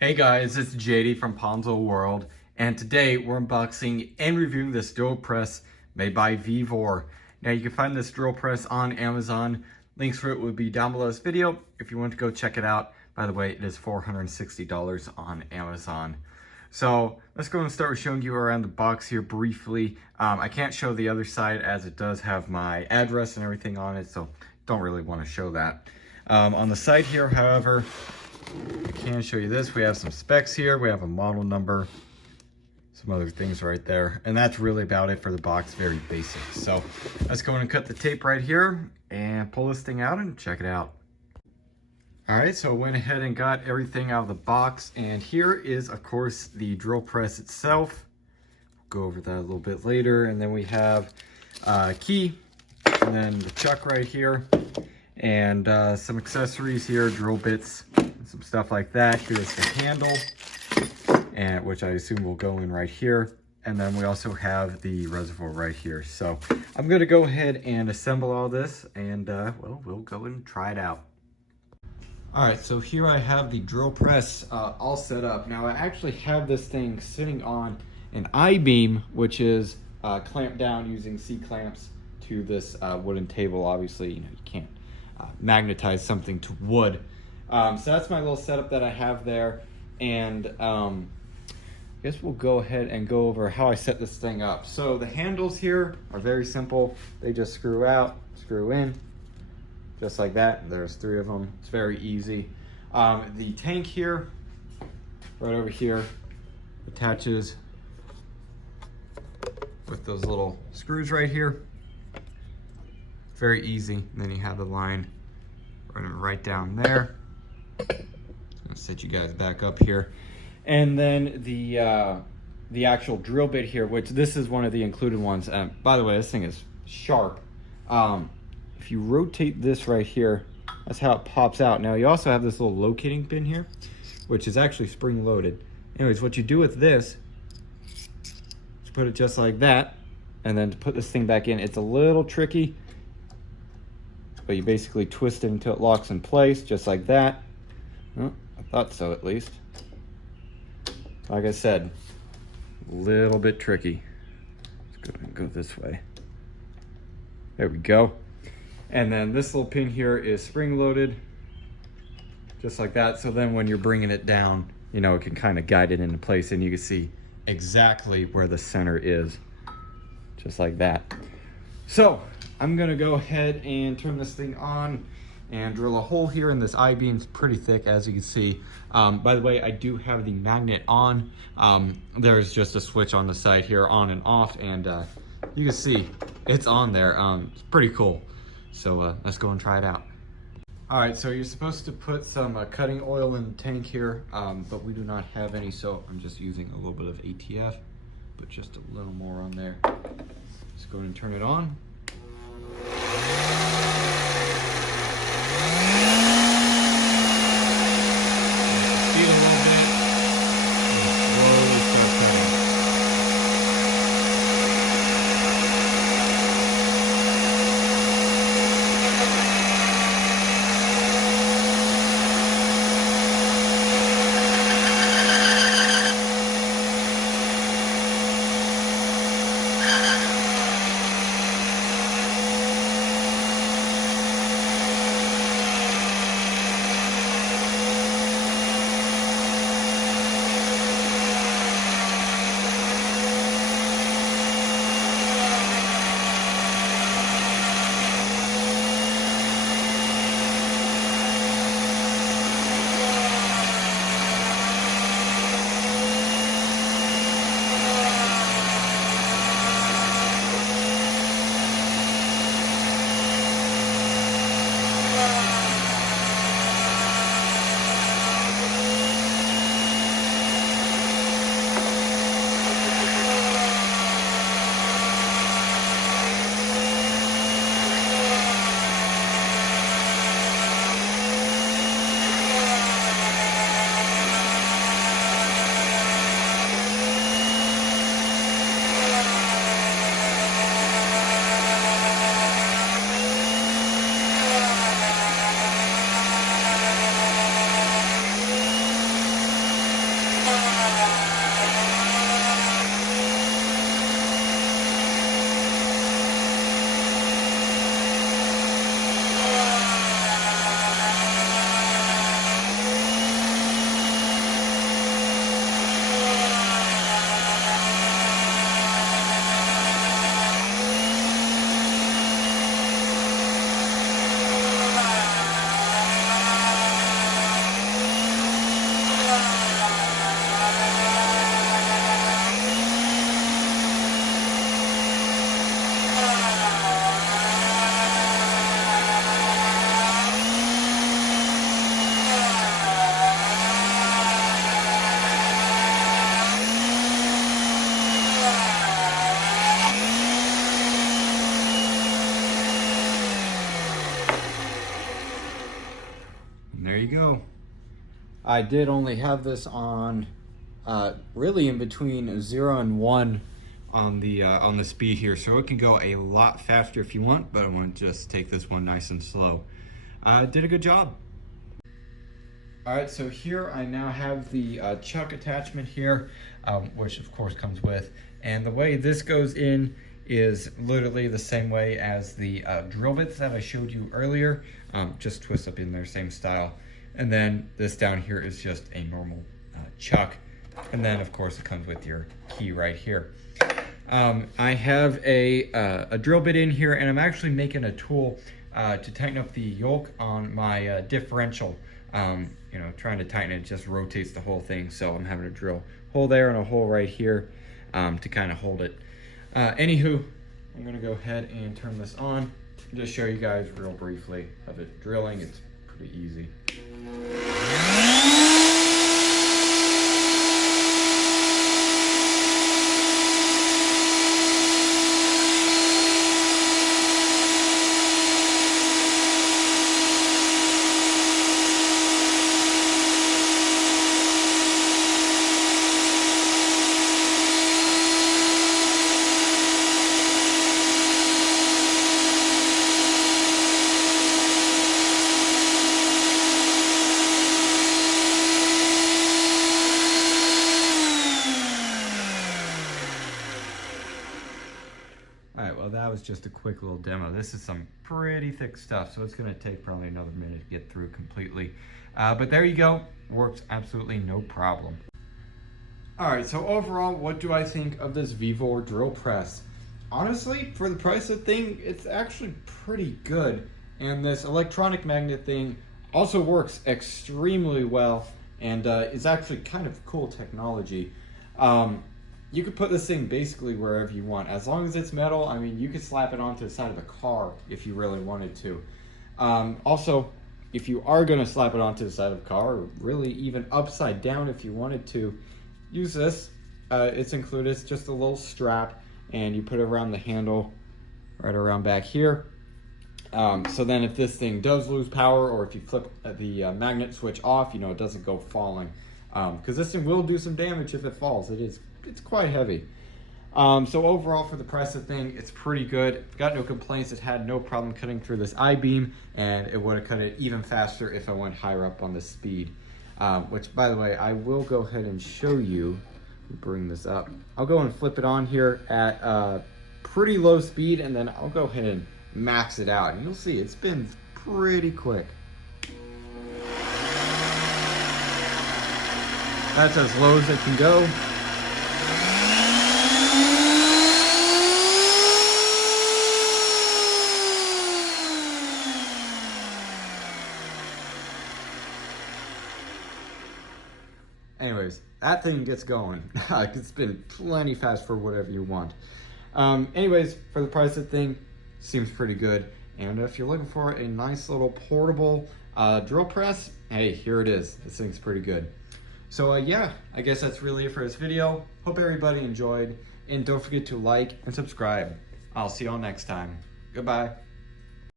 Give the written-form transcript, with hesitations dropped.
Hey guys, it's JD from Ponzo World, and today we're unboxing and reviewing this drill press made by VEVOR. Now you can find this drill press on Amazon. Links for it would be down below this video if you want to go check it out. By the way, it is $460 on Amazon. So let's go and start with showing you around the box here briefly. I can't show the other side as it does have my address and everything on it, so don't really want to show that. On the side here, however, I can show you this. We have some specs here. We have a model number, some other things right there. And that's really about it for the box, very basic. So let's go and cut the tape right here and pull this thing out and check it out. All right, so I went ahead and got everything out of the box. And here is, of course, the drill press itself. We'll go over that a little bit later. And then we have a key and then the chuck right here. And some accessories here, drill bits, some stuff like that. Here's the handle, and which I assume will go in right here. And then we also have the reservoir right here. So I'm gonna go ahead and assemble all this, and well, we'll go and try it out. All right, so here I have the drill press all set up. Now I actually have this thing sitting on an I-beam, which is clamped down using C-clamps to this wooden table. Obviously, you can't magnetize something to wood. So that's my little setup that I have there. And I guess we'll go ahead and go over how I set this thing up. So the handles here are very simple. They just screw out, screw in, just like that. There's 3 of them. It's very easy. The tank here, right over here, attaches with those little screws right here. Very easy. And then you have the line running right down there. I'll set you guys back up here. And then the actual drill bit here, which this is one of the included ones. By the way, this thing is sharp. If you rotate this right here, that's how it pops out. Now you also have this little locating pin here, which is actually spring loaded. Anyways, what you do with this is put it just like that, and then to put this thing back in, it's a little tricky, but you basically twist it until it locks in place, just like that. Well, I thought so, at least. Like I said, a little bit tricky. Let's go and go this way. There we go. And then this little pin here is spring loaded, just like that. So then when you're bringing it down, you know, it can kind of guide it into place, and you can see exactly where the center is, just like that. So I'm gonna go ahead and turn this thing on and drill a hole here, and this I-beam is pretty thick, as you can see. By the way, I do have the magnet on. There's just a switch on the side here, on and off, and you can see it's on there. It's pretty cool. So let's go and try it out. All right, so you're supposed to put some cutting oil in the tank here, but we do not have any, so I'm just using a little bit of ATF, but just a little more on there. Let's go ahead and turn it on. Speed a little bit, and slowly start cutting. I did only have this on really in between 0 and 1 on the speed here, so it can go a lot faster if you want, but I want to just take this one nice and slow. Did a good job. Alright, so here I now have the chuck attachment here, which of course comes with, and the way this goes in is literally the same way as the drill bits that I showed you earlier, just twist up in their same style. And then this down here is just a normal chuck, and then of course it comes with your key right here. I have a drill bit in here, and I'm actually making a tool to tighten up the yoke on my differential. You know, trying to tighten it just rotates the whole thing, so I'm having to drill a hole there and a hole right here to kind of hold it. Anywho, I'm gonna go ahead and turn this on and just show you guys real briefly of it drilling. It's pretty easy. Alright, well that was just a quick little demo. This is some pretty thick stuff, so it's going to take probably another minute to get through completely. But there you go. Works absolutely no problem. Alright, so overall, what do I think of this VEVOR drill press? Honestly, for the price of the thing, it's actually pretty good. And this electronic magnet thing also works extremely well, and is actually kind of cool technology. You could put this thing basically wherever you want. As long as it's metal, I mean, you could slap it onto the side of a car if you really wanted to. Also, if you are going to slap it onto the side of a car, or really even upside down if you wanted to, use this. It's included. It's just a little strap, and you put it around the handle, right around back here. So then if this thing does lose power, or if you flip the magnet switch off, you know, it doesn't go falling. Because this thing will do some damage if it falls. It's quite heavy. So overall, for the price of the thing, it's pretty good. Got no complaints. It had no problem cutting through this I-beam, and it would have cut it even faster if I went higher up on the speed. Which, by the way, I will go ahead and show you. Bring this up. I'll go and flip it on here at pretty low speed, and then I'll go ahead and max it out. And you'll see it's been pretty quick. That's as low as it can go. Anyways, that thing gets going. It's been plenty fast for whatever you want. Anyways, for the price of the thing, seems pretty good. And if you're looking for a nice little portable drill press, hey, here it is. This thing's pretty good. So yeah, I guess that's really it for this video. Hope everybody enjoyed, and don't forget to like and subscribe. I'll see y'all next time. Goodbye.